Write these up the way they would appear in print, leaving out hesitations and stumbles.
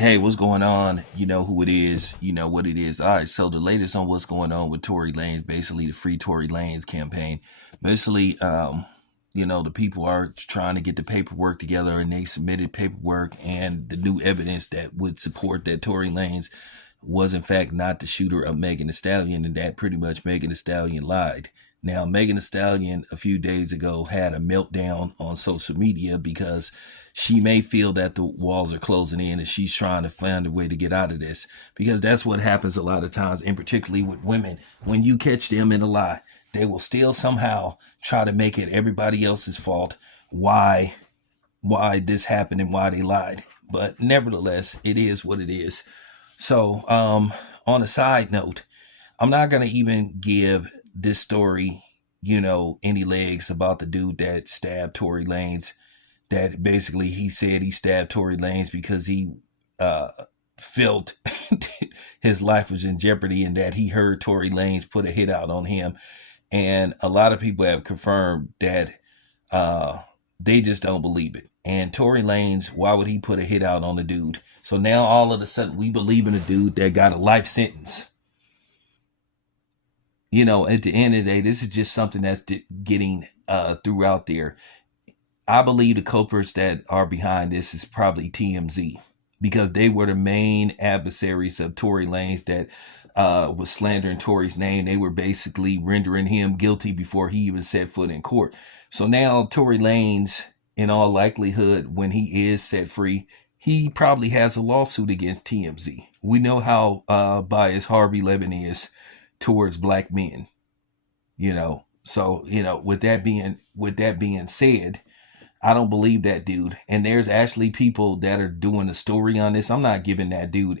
Hey, what's going on? You know who it is. You know what it is. All right, so the latest on what's going on with Tory Lanez, basically the Free Tory Lanez campaign. Basically, the people are trying to get the paperwork together, and they submitted paperwork and the new evidence that would support that Tory Lanez was in fact not the shooter of Megan Thee Stallion, and that pretty much Megan Thee Stallion lied. Now, Megan Thee Stallion a few days ago had a meltdown on social media because she may feel that the walls are closing in and she's trying to find a way to get out of this, because that's what happens a lot of times, and particularly with women. When you catch them in a lie, they will still somehow try to make it everybody else's fault why this happened and why they lied. But nevertheless, it is what it is. So, on a side note, I'm not going to even give this story, any legs about the dude that stabbed Tory Lanez. That basically he said he stabbed Tory Lanez because he felt his life was in jeopardy and that he heard Tory Lanez put a hit out on him. And a lot of people have confirmed that they just don't believe it. And Tory Lanez, why would he put a hit out on the dude? So now all of a sudden we believe in a dude that got a life sentence. At the end of the day, this is just something that's getting throughout there. I believe the culprits that are behind this is probably TMZ, because they were the main adversaries of Tory Lanez that was slandering Tory's name. They were basically rendering him guilty before he even set foot in court. So now Tory Lanez, in all likelihood, when he is set free, he probably has a lawsuit against TMZ. We know how biased Harvey Levin is towards black men. So with that being said, I don't believe that dude. And there's actually people that are doing a story on this. I'm not giving that dude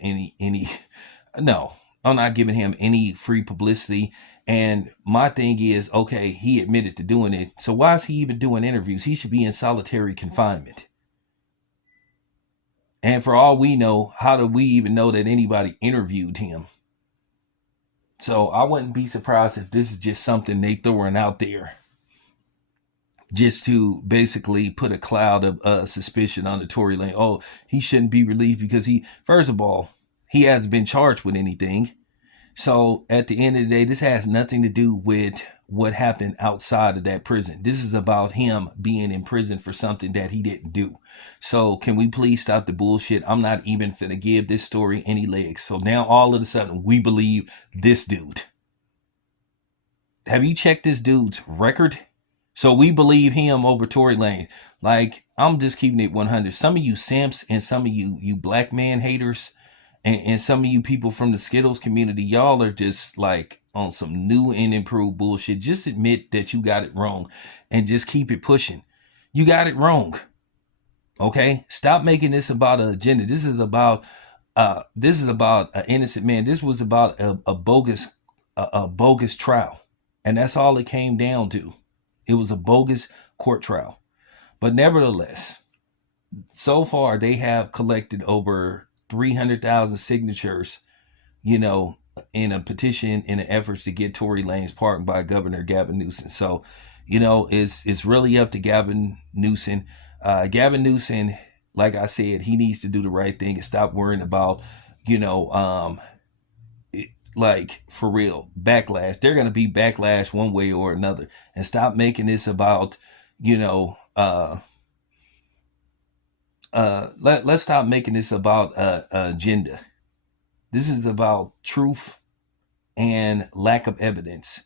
no, I'm not giving him any free publicity. And my thing is, okay, he admitted to doing it. So why is he even doing interviews? He should be in solitary confinement. And for all we know, how do we even know that anybody interviewed him? So I wouldn't be surprised if this is just something they throwing out there just to basically put a cloud of suspicion on the Tory Lanez. Oh, he shouldn't be released because first of all, he hasn't been charged with anything. So at the end of the day, this has nothing to do with what happened outside of that prison. This is about him being in prison for something that he didn't do. So can we please stop the bullshit? I'm not even finna give this story any legs. So now all of a sudden we believe this dude. Have you checked this dude's record? So we believe him over Tory Lanez. Like, I'm just keeping it 100. Some of you simps and some of you black man haters and some of you people from the Skittles community, y'all are just like on some new and improved bullshit. Just admit that you got it wrong and just keep it pushing. You got it wrong. Okay? Stop making this about an agenda. This is about an innocent man. This was about a bogus trial. And that's all it came down to. It was a bogus court trial. But nevertheless, so far they have collected over 300,000 signatures, in a petition in the efforts to get Tory Lanez pardoned by Governor Gavin Newson. So, it's really up to Gavin Newson. Gavin Newson, like I said, he needs to do the right thing and stop worrying about, like, for real, backlash. They're going to be backlash one way or another. And stop making this about, let's stop making this about agenda. This is about truth and lack of evidence.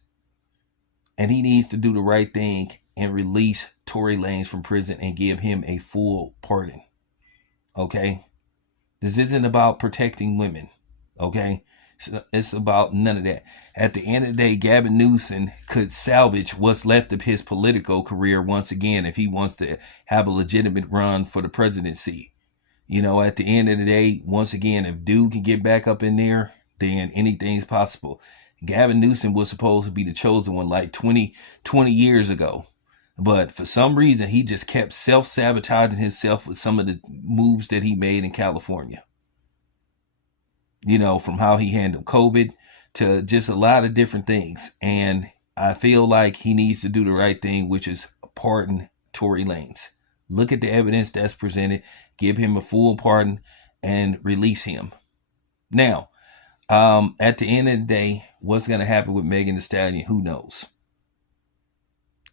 And he needs to do the right thing and release Tory Lanez from prison and give him a full pardon. Okay? This isn't about protecting women. Okay? It's about none of that. At the end of the day, Gavin Newsom could salvage what's left of his political career once again if he wants to have a legitimate run for the presidency. At the end of the day, once again, if dude can get back up in there, then anything's possible. Gavin Newsom was supposed to be the chosen one like 20 years ago. But for some reason, he just kept self-sabotaging himself with some of the moves that he made in California. From how he handled COVID to just a lot of different things. And I feel like he needs to do the right thing, which is pardon Tory Lanez. Look at the evidence that's presented, give him a full pardon, and release him. Now, at the end of the day, what's going to happen with Megan Thee Stallion? Who knows?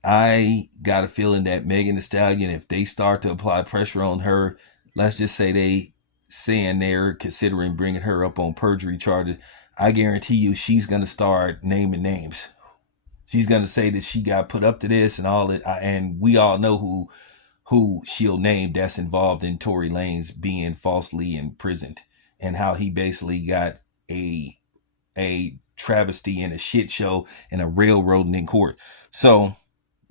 I got a feeling that Megan Thee Stallion, if they start to apply pressure on her, let's just say they saying they're considering bringing her up on perjury charges, I guarantee you she's going to start naming names. She's going to say that she got put up to this and all that. And we all know who she'll name that's involved in Tory Lanez being falsely imprisoned, and how he basically got a travesty and a shit show and a railroading in court. So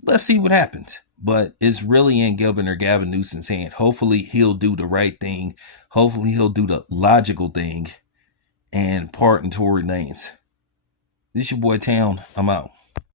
let's see what happens. But it's really in Governor Gavin Newsom's hand. Hopefully he'll do the right thing. Hopefully he'll do the logical thing and pardon Tory Lanez. This your boy Town. I'm out.